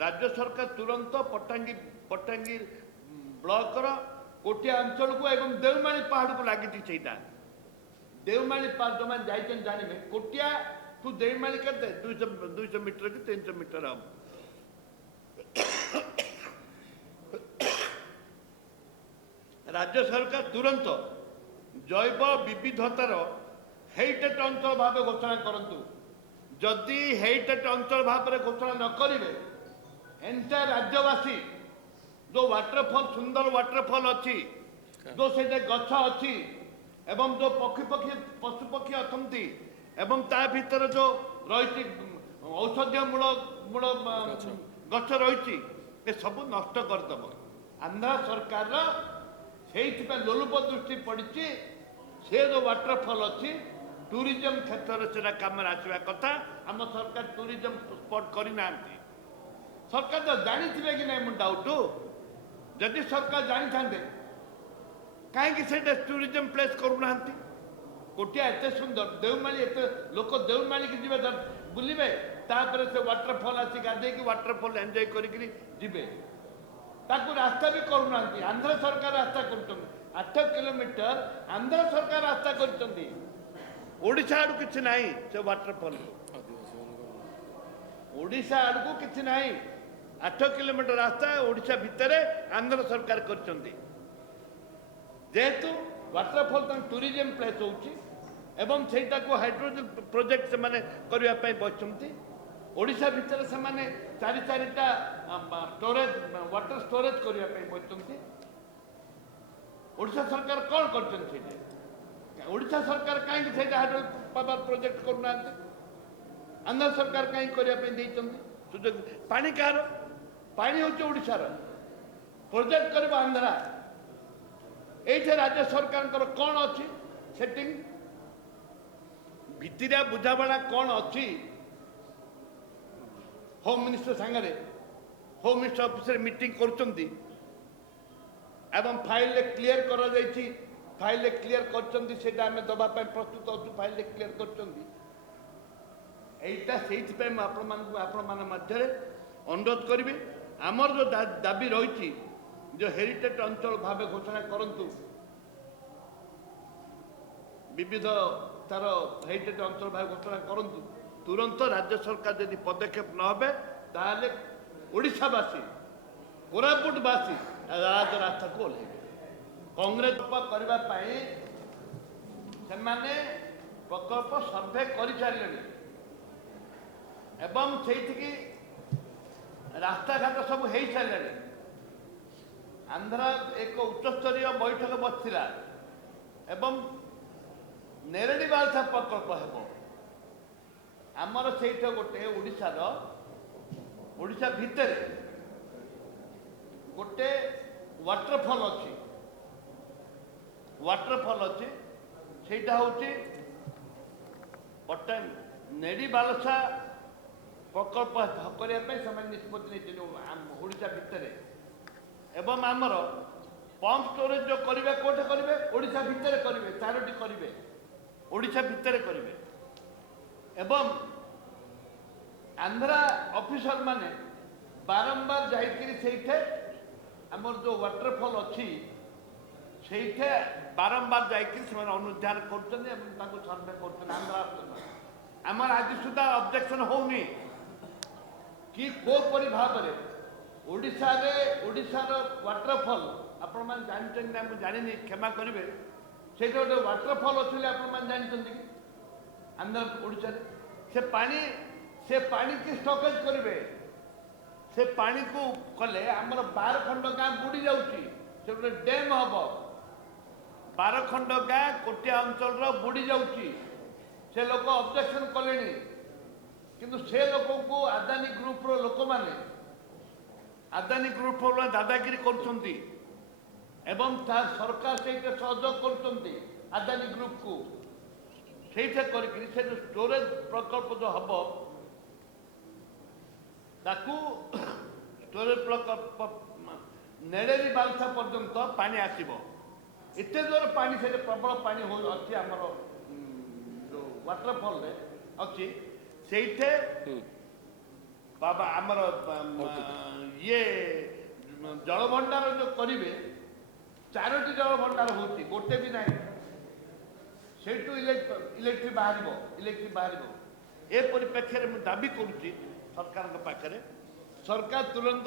राज्य सरकार तुरंत पट्टांगी ब्लॉक कोटिया अंचल को एवं देवमाली पहाड़ को लगी से देवमाली पहाड़ जो मैंने जाइए जानवे कोटिया टू देवमाली के 200 मीटर कि 300 मीटर हम राज्य सरकार तुरंत जैव विविधतार हेरिटेज अंचल भाव घोषणा करंतु जदि हेरिटेज अंचल भाव में घोषणा न करेंगे एंटायर राज्यवासी जो वाटरफॉल सुंदर वाटरफॉल अच्छी जो से गछ अच्छी एवं जो पशु पक्षी अच्छा एवं ता भीतर जो रही औषधीय मूल मूल गछ रही सब नष्ट करदेव आंध्र सरकार से लोलुप दृष्टि पड़ी से जो वाटरफॉल अच्छी टूरिज्म क्षेत्र से कम आसवा कथा आम सरकार टूरिज्म स्पॉट करना सरकार तो जानी कि ना मुझे डाउट जदि सरकार जानी था कहीं टूरिज्म प्लेस करूना कोटिया एत सुंदर देवमाली एत लोक देवमाली की जी बुलवे तापर से वाटरफॉल आसी गाधे वाटरफॉल एंजॉय करेंगे रास्ता भी करूना आंध्र सरकार रास्ता कर 8 किलोमीटर आंध्र सरकार रास्ता करोडिशा आड़ कि ना से वाटरफॉल ओडिशा आड़ को कि ना 8 किलोमीटर रास्ता ओडिशा भितर आंध्र सरकार कर जेहेतु वाटरफॉल टूरिज्म प्लेस होता को हाइड्रोजन प्रोजेक्ट से माने करने बसती ओडिशा भितर से माने चारिटा स्टोरेज वाटर स्टोरेज करने बसती ओडिशा सरकार कौन कर ओडिशा सरकार कहीं हाइड्रोजन पावर प्रोजेक्ट करूना आंध्र सरकार कहीं करने सुजोग पानी कह पानी हूँ ओडिशार प्रोजेक्ट कर आंध्रा ये राज्य सरकार कौन अच्छी सेटिंग भितरिया बुझापड़ा कौन अच्छी होम मिनिस्टर सांगे होम मिनिस्टर ऑफिस मीटिंग करुँच फाइल क्लीयर कर फाइल क्लीयर कर दवाई प्रस्तुत अच्छु फाइल क्लीयर कर अनुरोध करी आमर जो दाबी रही जो हेरिटेज अंचल भाव घोषणा करंतु विविध तार हेरिटेज अंचल भाव घोषणा करंतु तुरंत राज्य सरकार यदि पदक्षेप न हे ताले ओडिशावासी कोरापुटवासी रास्ता को ओह्ल कांग्रेस करने से प्रकल्प सर्भे कर सारे एवं से रास्ता घाट सब हो सारे आंध्र एक उच्चस्तरीय बैठक बसला एवं नेरेडी बालसा प्रकल्प हे आमर से गोटे ओडिशा भितर गोटे वाटरफॉल अच्छी सेटा हूँ पट्टा नेडी बालसा प्रकल्प करने निष्पत्ति नहीं ओडिशा भितर एवं आमर पंप स्टोरेज जो करेंगे कौटे करेंगे ओडिशा भितर करेंगे 4टी करेंगे ओडिशा भितर करेंगे एवं आंध्रा ऑफिसर माने बारंबार जाइए आमर जो वाटरफॉल अच्छी से बारंबार जाइए अनुधान कर सर्वे कर आंध्रा आमर आज सुधा ऑब्जेक्शन होनी कि कोपरी भाव में ओडिशार वाटरफॉल आपण मैंने जानते ना मुझे जानी क्षमा करेंगे से गोटे वाटरफॉल अच्छे आप जानते कि आंध्र ओडिशा से पानी की स्टॉकेज करेंगे से पानी को कले आमर 12 खंड गाँ बुड़ी जाऊँगी से गोटे डैम हम 12 खंड गाँ कोटिया अंचल बुड़ी जाऊँगी से लोक ऑब्जेक्शन कले किंतु से लोक को आदानी ग्रुप लोक मैंने आदानी ग्रुप दादागिरी कर एवं सरकार से सहयोग कर आदानी ग्रुप को से जो स्टोरेज प्रकल्प जो हम ताकू स्टोरेज प्रकल्प नेड़ेरी बालसा पर्यंत पानी आसब एत जोर पानी से प्रबल पानी अच्छी आमर जो वाटरफॉल अच्छी से ବାବା ଆମର ଇଏ ଜଳଭଣ୍ଡାର ଯୋଉ କରିବେ 4ଟି ଜଳଭଣ୍ଡାର ହଉଛି ଗୋଟେ ବି ନାହିଁ ସେଇଠୁ ଇଲେକ୍ଟ୍ରି ବାହାରିବ ଏ ପରିପ୍ରେକ୍ଷୀରେ ମୁଁ ଦାବି କରୁଛି ସରକାରଙ୍କ ପାଖରେ ସରକାର ତୁରନ୍ତ